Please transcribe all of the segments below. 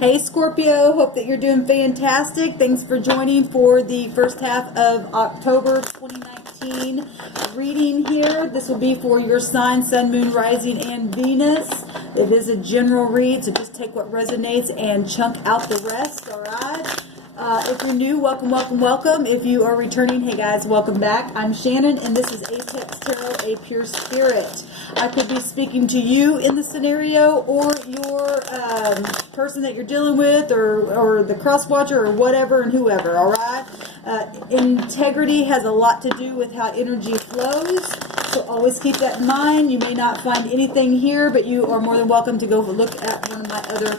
Hey Scorpio, hope that you're doing fantastic. Thanks for joining for the first half of October 2019 reading here. This will be for your sign, Sun, Moon, Rising, and Venus. It is a general read, so just take what resonates and chunk out the rest, all right? If you're new, welcome, welcome, welcome. If you are returning, hey guys, welcome back. I'm Shannon, and this is Apex Tarot, a pure spirit. I could be speaking to you in the scenario, or your person that you're dealing with, or the cross watcher, or whatever, and whoever, all right? Integrity has a lot to do with how energy flows, so always keep that in mind. You may not find anything here, but you are more than welcome to go look at one of my other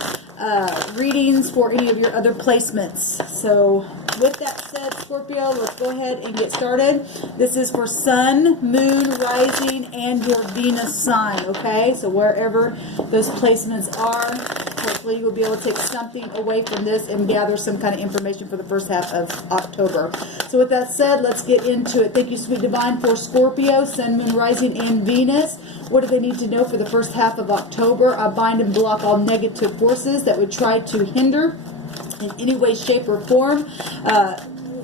readings for any of your other placements. So with that said, Scorpio, let's go ahead and get started. This is for Sun, Moon, Rising, and your Venus sign, okay? So wherever those placements are, hopefully you'll be able to take something away from this and gather some kind of information for the first half of October. So with that said, let's get into it. Thank you, Sweet Divine, for Scorpio, Sun, Moon, Rising, and Venus. What do they need to know for the first half of October? I bind and block all negative forces that would try to hinder in any way, shape, or form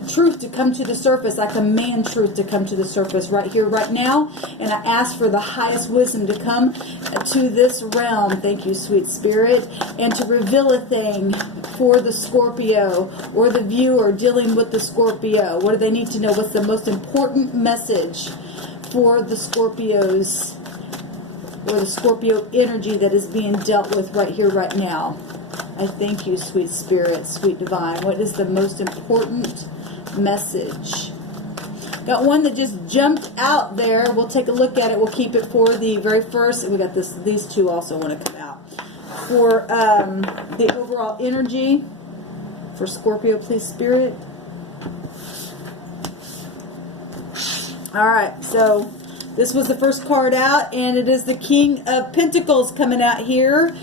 truth to come to the surface. I command truth to come to the surface right here, right now, and I ask for the highest wisdom to come to this realm. Thank you, sweet spirit, and to reveal a thing for the Scorpio or the viewer dealing with the Scorpio. What do they need to know? What's the most important message for the Scorpios, or the Scorpio energy that is being dealt with right here, right now? I thank you, sweet spirit, sweet divine. What is the most important message? Got one that just jumped out there. We'll take a look at it. We'll keep it for the very first. We got these two also want to come out. For the overall energy for Scorpio, please, spirit. All right, so this was the first card out, and it is the King of Pentacles coming out here.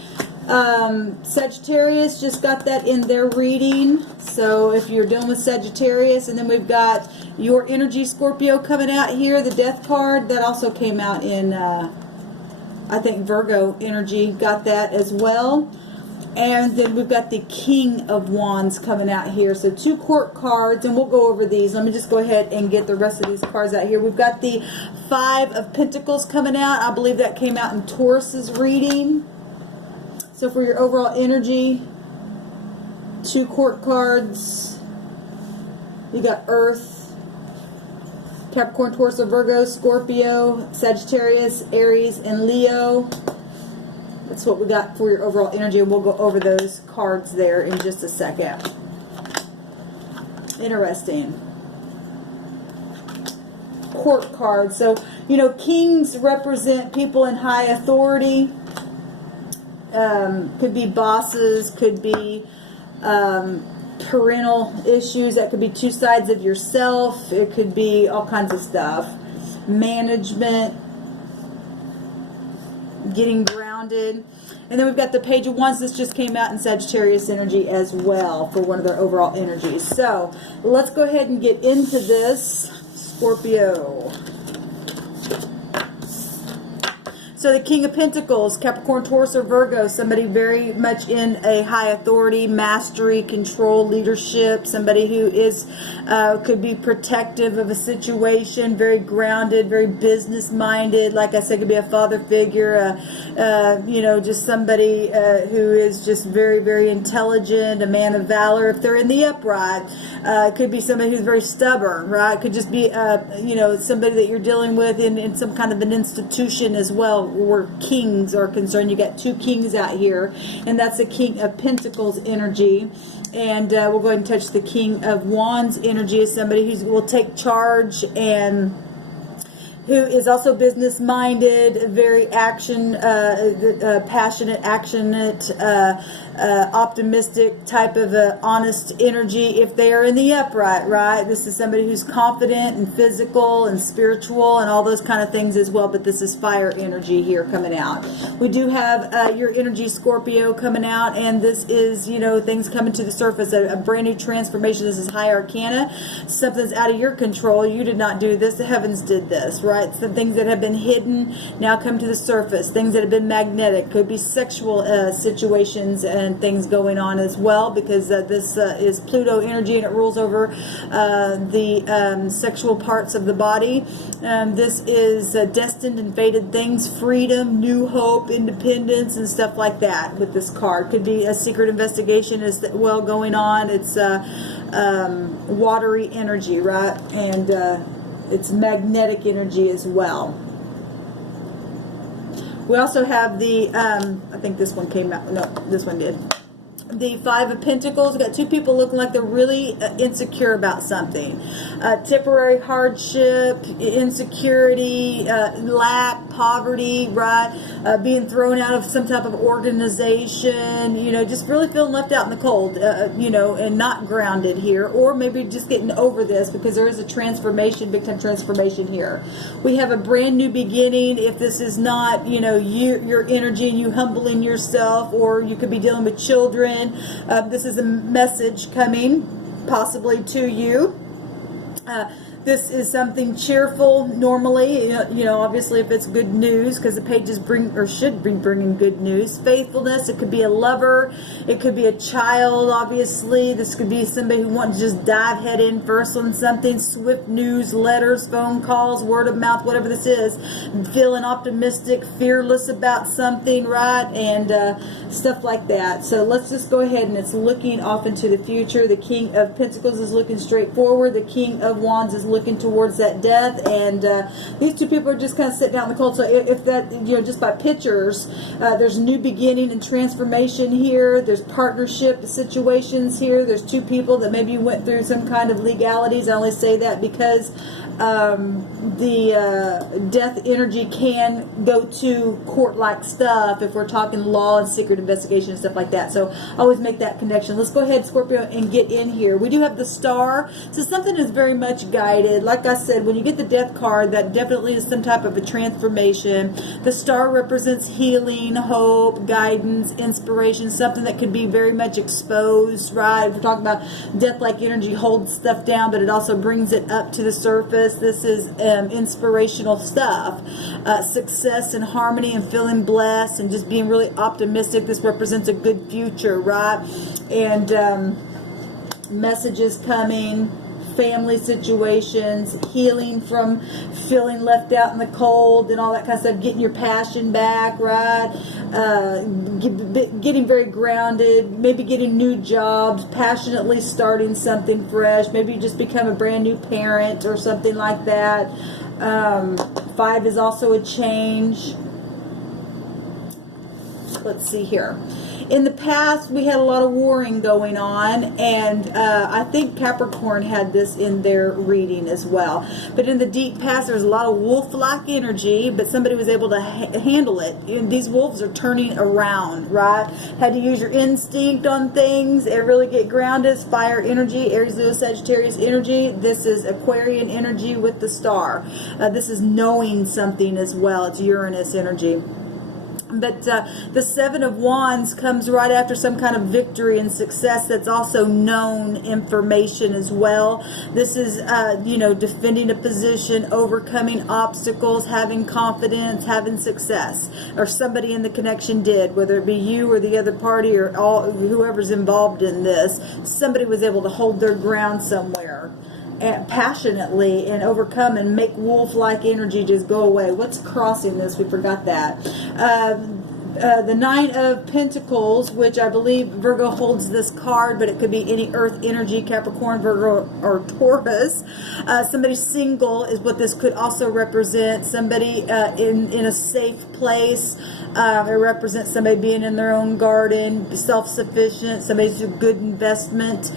Sagittarius just got that in their reading, so if you're dealing with Sagittarius, and then we've got your energy, Scorpio, coming out here, the Death card, that also came out in I think Virgo energy got that as well. And then we've got the King of Wands coming out here. So two court cards, and we'll go over these. Let me just go ahead and get the rest of these cards out here. We've got the Five of Pentacles coming out. I believe that came out in Taurus's reading. So for your overall energy, two court cards. You got Earth, Capricorn, Taurus, or Virgo, Scorpio, Sagittarius, Aries, and Leo. That's what we got for your overall energy, and we'll go over those cards there in just a second. Interesting. Court cards. So, you know, kings represent people in high authority. Could be bosses, could be parental issues. That could be two sides of yourself. It could be all kinds of stuff. Management, getting grounded. And then we've got the Page of Wands. This just came out in Sagittarius energy as well for one of their overall energies. So let's go ahead and get into this, Scorpio. So the King of Pentacles, Capricorn, Taurus, or Virgo, somebody very much in a high authority, mastery, control, leadership, somebody who is could be protective of a situation, very grounded, very business-minded. Like I said, could be a father figure, you know, just somebody who is just very, very intelligent, a man of valor. If they're in the upright, it could be somebody who's very stubborn, right? It could just be, you know, somebody that you're dealing with in some kind of an institution as well, where kings are concerned. You got two kings out here, and that's the King of Pentacles energy. And we'll go ahead and touch the King of Wands energy as somebody who will take charge and who is also business-minded, very passionate, optimistic type of honest energy if they are in the upright, right? This is somebody who's confident and physical and spiritual and all those kind of things as well, but this is fire energy here coming out. We do have your energy, Scorpio, coming out, and this is, you know, things coming to the surface, a brand new transformation. This is high arcana. Something's out of your control. You did not do this. The heavens did this, right? right? Some things that have been hidden now come to the surface. Things that have been magnetic. Could be sexual situations and things going on as well, because this is Pluto energy and it rules over the sexual parts of the body. This is destined and fated things, freedom, new hope, independence, and stuff like that with this card. Could be a secret investigation as well going on. It's watery energy, right? And it's magnetic energy as well. We also have the, I think this one came out, no, this one did. The Five of Pentacles. We've got two people looking like they're really insecure about something. Temporary hardship, insecurity, lack, poverty, right? Being thrown out of some type of organization, you know, just really feeling left out in the cold, you know, and not grounded here. Or maybe just getting over this, because there is a transformation, big time transformation here. We have a brand new beginning. If this is not, you know, your energy and you humbling yourself, or you could be dealing with children. This is a message coming possibly to you. This is something cheerful normally, you know, obviously if it's good news, because the pages bring, or should be bringing good news. Faithfulness, it could be a lover, it could be a child, obviously. This could be somebody who wants to just dive head in first on something. Swift news, letters, phone calls, word of mouth, whatever this is. Feeling optimistic, fearless about something, right? And stuff like that. So let's just go ahead, and it's looking off into the future. The King of Pentacles is looking straight forward. The King of Wands is looking towards that death, and these two people are just kind of sitting out in the cold. So if that, you know, just by pictures, there's new beginning and transformation here. There's partnership situations here. There's two people that maybe went through some kind of legalities. I only say that because the death energy can go to court-like stuff if we're talking law and secret investigation and stuff like that. So always make that connection. Let's go ahead, Scorpio, and get in here. We do have the Star, so something is very much guided. Like I said, when you get the Death card, that definitely is some type of a transformation. The Star represents healing, hope, guidance, inspiration, something that could be very much exposed, right? If we're talking about death-like energy, holds stuff down, but it also brings it up to the surface. This is inspirational stuff. Success and harmony and feeling blessed and just being really optimistic. This represents a good future, right? And messages coming, family situations, healing from feeling left out in the cold and all that kind of stuff, getting your passion back, right? Getting very grounded, maybe getting new jobs, passionately starting something fresh, maybe you just become a brand new parent or something like that. 5 is also a change. Let's see here. In the past, we had a lot of warring going on, and I think Capricorn had this in their reading as well. But in the deep past, there's a lot of wolf-like energy, but somebody was able to handle it. And these wolves are turning around, right? Had to use your instinct on things and really get grounded. It's fire energy, Aries, Leo, Sagittarius energy. This is Aquarian energy with the Star. This is knowing something as well. It's Uranus energy. But the 7 of Wands comes right after some kind of victory and success that's also known information as well. This is, you know, defending a position, overcoming obstacles, having confidence, having success. Or somebody in the connection did, whether it be you or the other party or whoever's involved in this. Somebody was able to hold their ground somewhere. And passionately and overcome and make wolf-like energy just go away. What's crossing this? We forgot that. The 9 of Pentacles, which I believe Virgo holds this card, but it could be any earth energy, Capricorn, Virgo, or Taurus. Somebody single is what this could also represent. Somebody in a safe place. It represents somebody being in their own garden, self-sufficient, somebody's a good investment,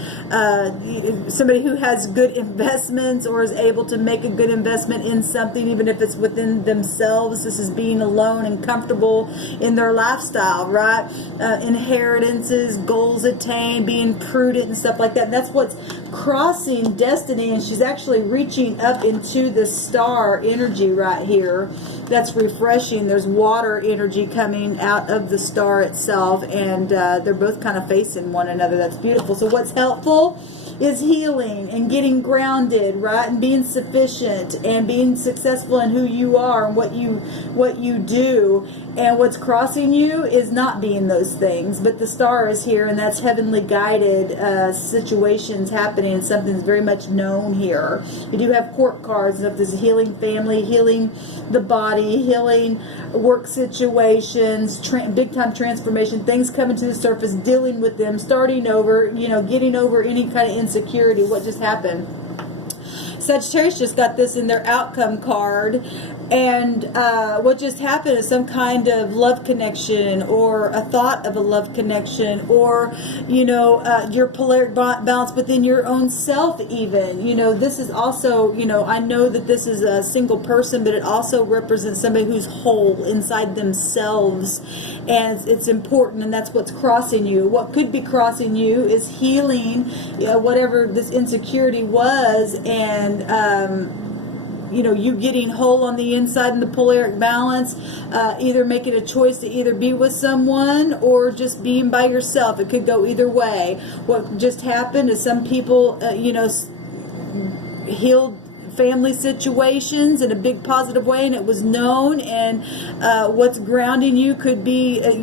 somebody who has good investments or is able to make a good investment in something, even if it's within themselves. This is being alone and comfortable in their lifestyle, right? Inheritances, goals attained, being prudent and stuff like that. And that's what's crossing destiny, and she's actually reaching up into the Star energy right here. That's refreshing. There's water energy energy coming out of the star itself, and they're both kind of facing one another. That's beautiful. So what's helpful is healing and getting grounded, right, and being sufficient and being successful in who you are and what you do. And what's crossing you is not being those things, but the star is here, and that's heavenly guided situations happening, and something's very much known here. You do have court cards, and if there's healing family, healing the body, healing work situations, big time transformation, things coming to the surface, dealing with them, starting over, getting over any kind of insecurity. What just happened? Sagittarius just got this in their outcome card, and what just happened is some kind of love connection, or a thought of a love connection, or your polaric balance within your own self even. This is also, I know that this is a single person, but it also represents somebody who's whole inside themselves, and it's important, and that's what's crossing you. What could be crossing you is healing whatever this insecurity was, and you getting whole on the inside in the polaric balance, either making a choice to either be with someone or just being by yourself. It could go either way. What just happened is some people, healed family situations in a big positive way, and it was known, and what's grounding you could be, I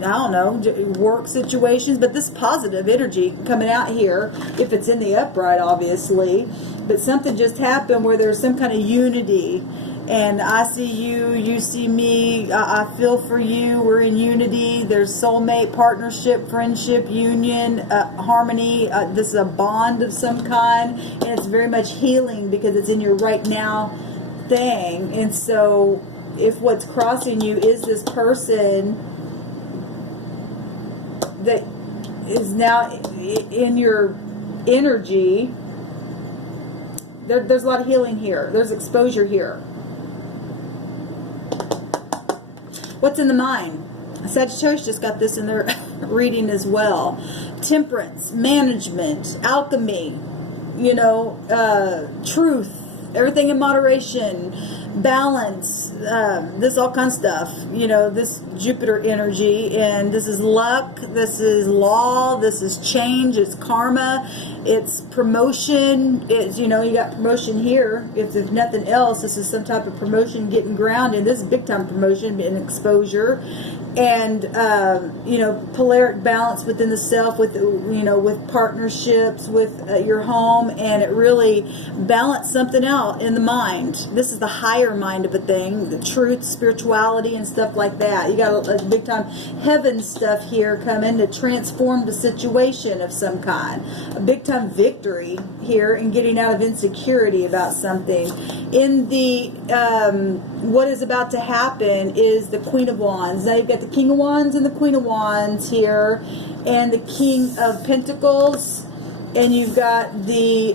don't know, work situations, but this positive energy coming out here, if it's in the upright, obviously, but something just happened where there's some kind of unity, and I see you, you see me, I feel for you, we're in unity, there's soulmate, partnership, friendship, union, harmony, this is a bond of some kind, and it's very much healing because it's in your right now thing. And so if what's crossing you is this person that is now in your energy, there's a lot of healing here, there's exposure here. What's in the mind? Sagittarius just got this in their reading as well. Temperance, management, alchemy, truth, everything in moderation, balance, this all kinds of stuff, this Jupiter energy, and this is luck, this is law, this is change, it's karma, it's promotion, it's, you got promotion here, if there's nothing else, this is some type of promotion, getting grounded, this is big time promotion and exposure, and polaric balance within the self, with with partnerships, with your home, and it really balanced something out in the mind. This is the higher mind of a thing, the truth, spirituality, and stuff like that. You got a big time heaven stuff here coming to transform the situation of some kind, a big time victory here, and getting out of insecurity about something. In the what is about to happen is the Queen of Wands. Now you've got the King of Wands and the Queen of Wands here, and the King of Pentacles, and you've got the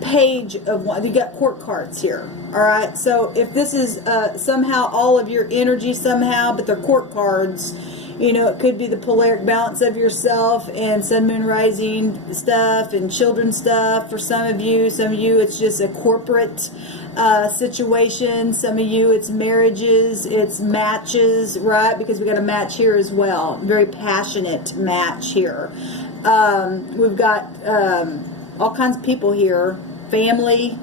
Page of Wands. You got court cards here. All right. So if this is somehow all of your energy somehow, but they're court cards. It could be the polaric balance of yourself and sun, moon, rising stuff and children stuff for some of you. Some of you, it's just a corporate situation. Some of you, it's marriages, it's matches, right? Because we got a match here as well. Very passionate match here. We've got all kinds of people here. Family,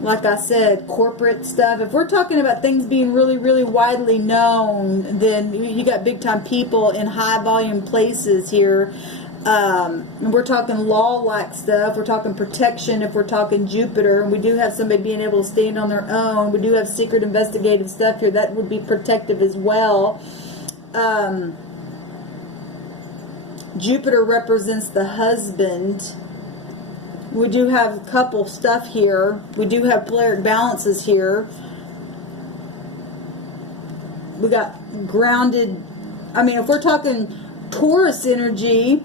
like I said, corporate stuff. If we're talking about things being really, really widely known, then you got big time people in high volume places here. And we're talking law-like stuff. We're talking protection if we're talking Jupiter. And we do have somebody being able to stand on their own. We do have secret investigative stuff here. That would be protective as well. Jupiter represents the husband. We do have couple stuff here. We do have polaric balances here. We got grounded. I mean, if we're talking Taurus energy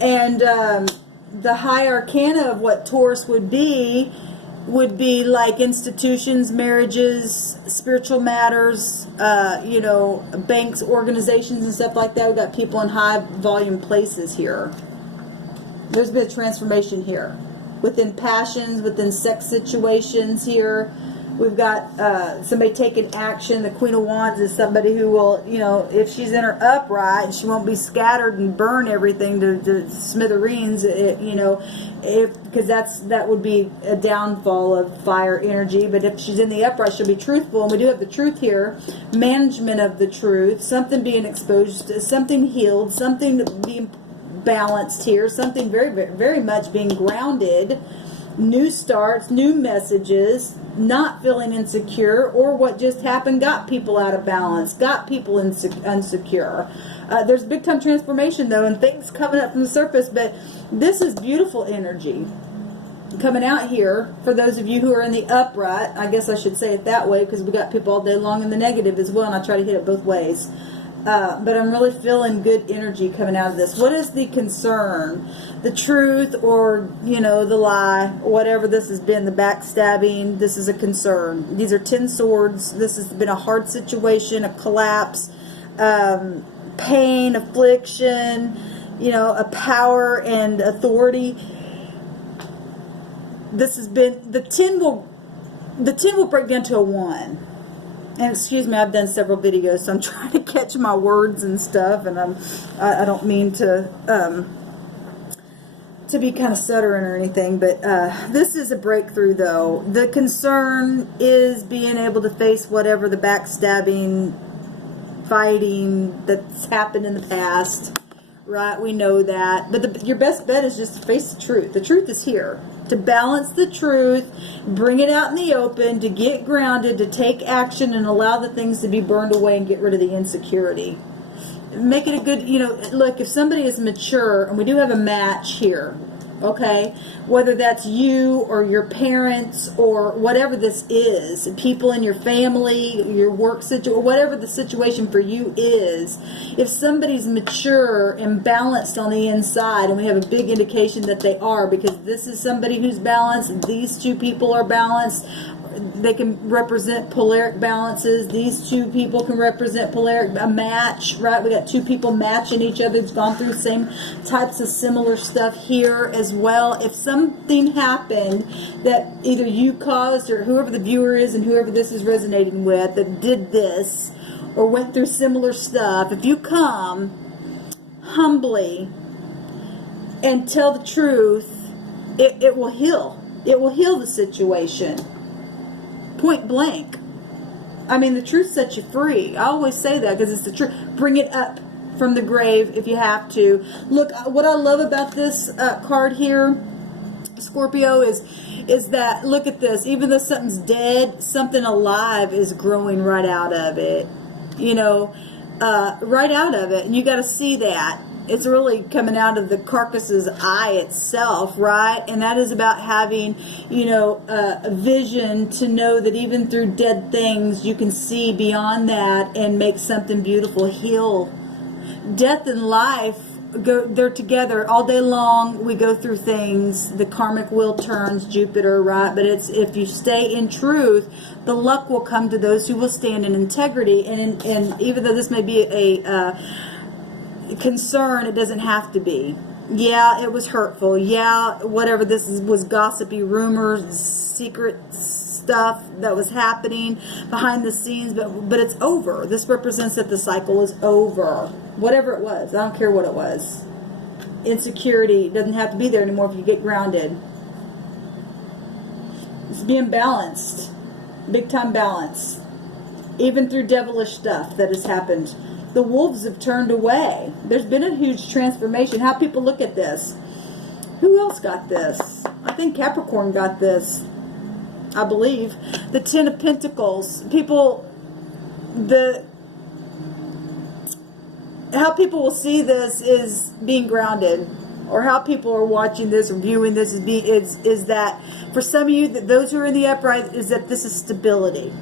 and the high arcana of what Taurus would be like institutions, marriages, spiritual matters, banks, organizations, and stuff like that. We got people in high volume places here. There's been a transformation here. Within passions, within sex situations here, We've got somebody taking action. The Queen of Wands is somebody who will, you know, if she's in her upright, she won't be scattered and burn everything to smithereens, you know, because that would be a downfall of fire energy. But if she's in the upright, she'll be truthful. And we do have the truth here, management of the truth, something being exposed, something healed, something being balanced here, something very, very, very much being grounded, new starts, new messages, not feeling insecure, or what just happened got people out of balance, got people insecure. There's big time transformation though, and things coming up from the surface, but this is beautiful energy coming out here for those of you who are in the upright. I guess I should say it that way, because we got people all day long in the negative as well, and I try to hit it both ways. But I'm really feeling good energy coming out of this. What is the concern? The truth, or, you know, the lie, whatever this has been, the backstabbing, this is a concern. These are 10 swords. This has been a hard situation, a collapse, pain, affliction, you know, a power and authority. This has been, the 10 will break down to a 1. And excuse me, I've done several videos, so I'm trying to catch my words and stuff, and I don't mean to be kind of stuttering or anything, but this is a breakthrough though. The concern is being able to face whatever the backstabbing, fighting that's happened in the past, right? We know that, but your best bet is just to face the truth. The truth is here. To balance the truth, bring it out in the open, to get grounded, to take action and allow the things to be burned away and get rid of the insecurity. Make it a good, you know, look, if somebody is mature, and we do have a match here, okay, whether that's you or your parents or whatever this is, people in your family, your work situation, whatever the situation for you is, if somebody's mature and balanced on the inside, and we have a big indication that they are, because this is somebody who's balanced, these two people are balanced, they can represent polaric balances. These two people can represent polaric, a match, right? We got two people matching each other. It's gone through the same types of similar stuff here as well. If something happened that either you caused, or whoever the viewer is and whoever this is resonating with that did this or went through similar stuff, if you come humbly and tell the truth, it will heal. It will heal the situation. Point blank. I mean, the truth sets you free. I always say that because it's the truth. Bring it up from the grave if you have to. Look, what I love about this card here, Scorpio, is that, look at this. Even though something's dead, something alive is growing right out of it. You know, right out of it. And you got to see that. It's really coming out of the carcass's eye itself, right? And that is about having, you know, a vision to know that even through dead things, you can see beyond that and make something beautiful, heal. Death and life, they're together all day long. We go through things. The karmic wheel turns, Jupiter, right? But it's, if you stay in truth, the luck will come to those who will stand in integrity. And even though this may be a concern, it doesn't have to be. Yeah, it was hurtful. Yeah, whatever this was gossipy rumors, secret stuff that was happening behind the scenes, but it's over. This represents that the cycle is over. Whatever it was, I don't care what it was. Insecurity doesn't have to be there anymore if you get grounded. It's being balanced. Big time balance. Even through devilish stuff that has happened. The wolves have turned away. There's been a huge transformation. How people look at this. Who else got this? I think Capricorn got this. I believe. The Ten of Pentacles. People, how people will see this is being grounded. Or how people are watching this or viewing this is that, for some of you, those who are in the upright, is that this is stability.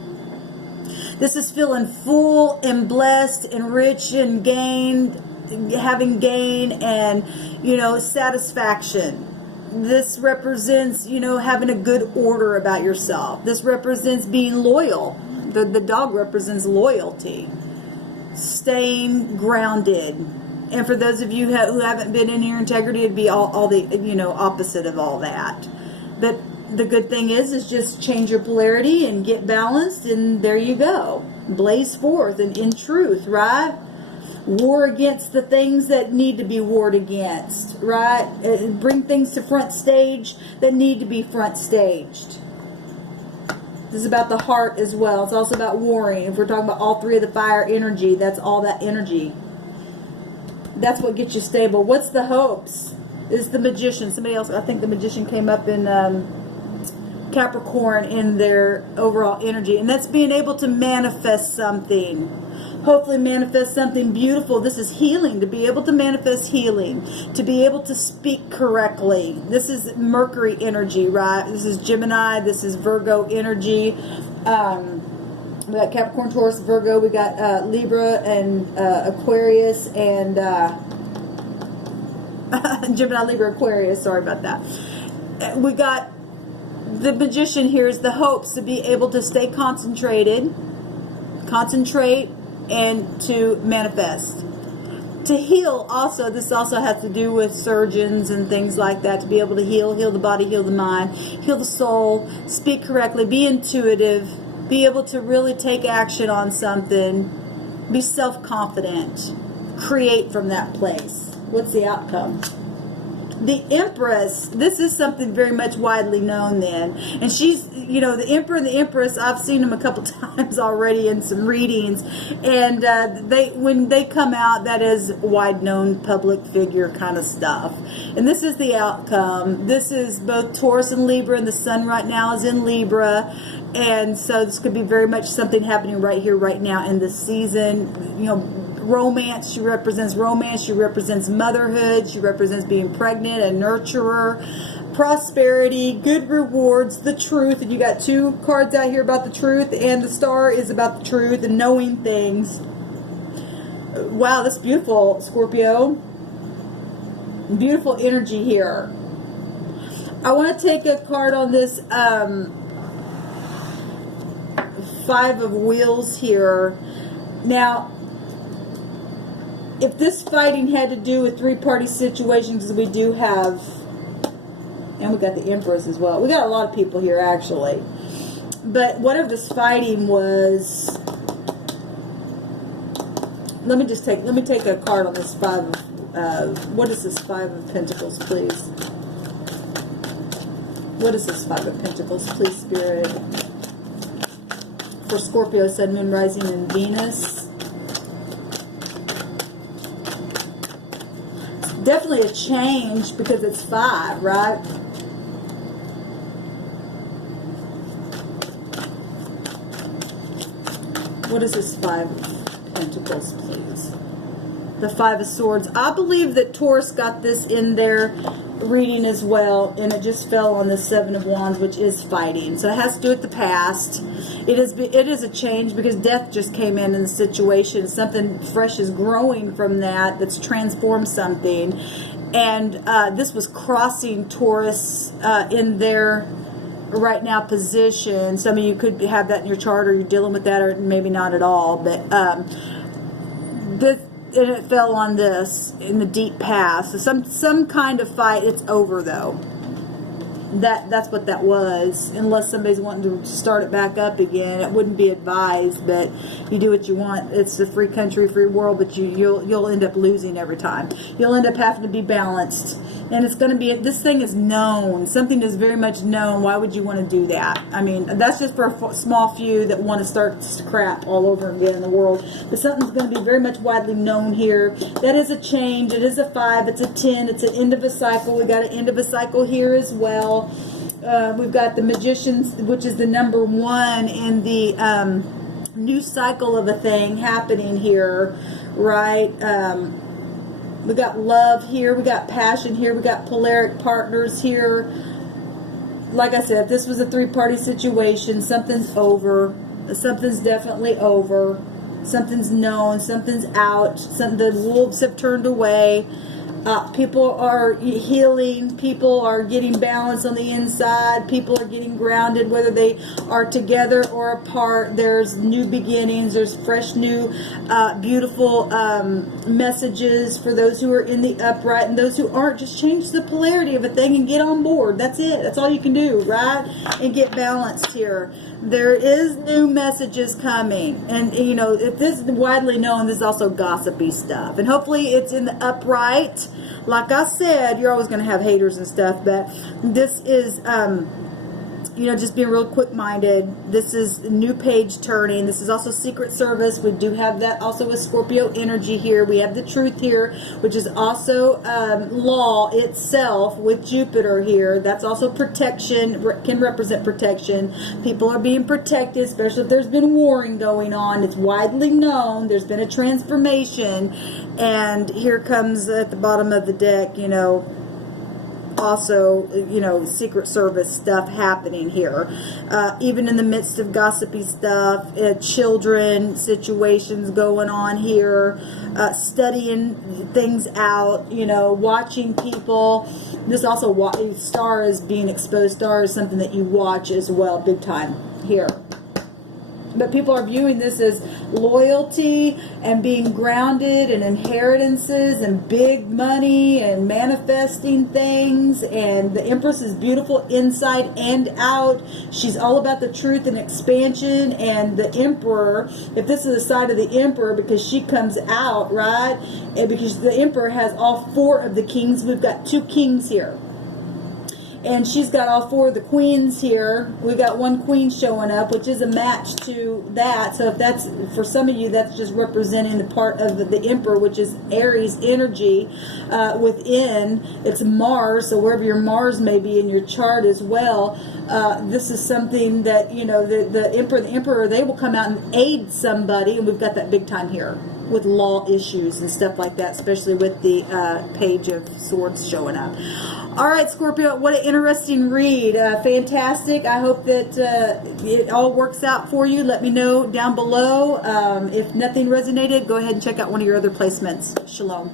This is feeling full and blessed and rich and having gain and, you know, satisfaction. This represents, you know, having a good order about yourself. This represents being loyal. The dog represents loyalty. Staying grounded. And for those of you who haven't been in your integrity, it'd be all the, you know, opposite of all that. But the good thing is just change your polarity and get balanced, and there you go. Blaze forth and in truth, right? War against the things that need to be warred against, right? Bring things to front stage that need to be front staged. This is about the heart as well. It's also about warring. If we're talking about all three of the fire energy, that's all that energy. That's what gets you stable. What's the hopes? Is the magician. Somebody else, I think the magician came up in Capricorn in their overall energy. And that's being able to manifest something. Hopefully manifest something beautiful. This is healing. To be able to manifest healing. To be able to speak correctly. This is Mercury energy, right? This is Gemini. This is Virgo energy. We got Capricorn, Taurus, Virgo. We got Libra and Aquarius and Gemini, Libra, Aquarius. Sorry about that. We got the magician here is the hopes to be able to stay concentrated, concentrate, and to manifest. To heal also, this also has to do with surgeons and things like that, to be able to heal the body, heal the mind, heal the soul, speak correctly, be intuitive, be able to really take action on something, be self-confident, create from that place. What's the outcome? The Empress, this is something very much widely known then. And she's, you know, the Emperor and the Empress, I've seen them a couple times already in some readings. And when they come out, that is wide known public figure kind of stuff. And this is the outcome. This is both Taurus and Libra, and the sun right now is in Libra. And so this could be very much something happening right here, right now in this season. You know, romance, she represents romance, she represents motherhood, she represents being pregnant, a nurturer, prosperity, good rewards, the truth. And you got two cards out here about the truth, and the star is about the truth and knowing things. Wow, that's beautiful, Scorpio. Beautiful energy here. I want to take a card on this Five of Wheels here. Now, if this fighting had to do with three-party situations, because we do have, and we got the Empress as well. We got a lot of people here, actually. But whatever this fighting was, let me take a card on this Five of, what is this Five of Pentacles, please? What is this Five of Pentacles, please, Spirit? For Scorpio, Sun, Moon, Rising, and Venus. Definitely a change because it's 5, right? What is this 5 of Pentacles, please? The 5 of Swords. I believe that Taurus got this in their reading as well, and it just fell on the 7 of Wands, which is fighting. So it has to do with the past. It is a change because death just came in the situation. Something fresh is growing from that, that's transformed something. And this was crossing Taurus in their right now position. Some of you could have that in your chart, or you're dealing with that, or maybe not at all. But and it fell on this in the deep past. So some kind of fight. It's over though. That's what that was. Unless somebody's wanting to start it back up again, it wouldn't be advised. But you do what you want. It's a free country, free world. But you'll end up losing every time. You'll end up having to be balanced. And it's going to be, this thing is known. Something is very much known. Why would you want to do that? I mean, that's just for a small few that want to start crap all over again in the world. But something's going to be very much widely known here. That is a change. It is a 5. It's a 10. It's an end of a cycle. We got an end of a cycle here as well. We've got the Magicians, which is the number 1 in the new cycle of a thing happening here, right? We got love here. We got passion here. We got polaric partners here. Like I said, if this was a 3-party situation, something's over. Something's definitely over. Something's known. Something's out. The wolves have turned away. People are healing. People are getting balance on the inside. People are getting grounded, whether they are together or apart. There's new beginnings. There's fresh, new, beautiful messages for those who are in the upright, and those who aren't. Just change the polarity of a thing and get on board. That's it. That's all you can do, right? And get balanced here. There is new messages coming, and you know, if this is widely known, this is also gossipy stuff, and hopefully it's in the upright. Like I said, you're always going to have haters and stuff, but this is you know, just being real quick-minded. This is new page turning. This is also Secret Service. We do have that also with Scorpio energy here. We have the truth here, which is also law itself with Jupiter here. That's also protection, can represent protection. People are being protected, especially if there's been warring going on. It's widely known. There's been a transformation. And here comes at the bottom of the deck, you know, also, you know, Secret Service stuff happening here. Even in the midst of gossipy stuff, children situations going on here, studying things out, you know, watching people. This also, star is being exposed. Star is something that you watch as well, big time here. But people are viewing this as loyalty and being grounded and inheritances and big money and manifesting things. And the Empress is beautiful inside and out. She's all about the truth and expansion. And the Emperor, if this is the side of the Emperor, because she comes out, right? And because the Emperor has all four of the kings. We've got two kings here. And she's got all four of the queens here. We've got one queen showing up, which is a match to that. So if that's, for some of you, that's just representing the part of the Emperor, which is Aries energy within. It's Mars, so wherever your Mars may be in your chart as well. This is something that, you know, the Emperor, they will come out and aid somebody. And we've got that big time here with law issues and stuff like that, especially with the Page of Swords showing up. All right, Scorpio, what an interesting read. Fantastic. I hope that it all works out for you. Let me know down below. If nothing resonated, go ahead and check out one of your other placements. Shalom.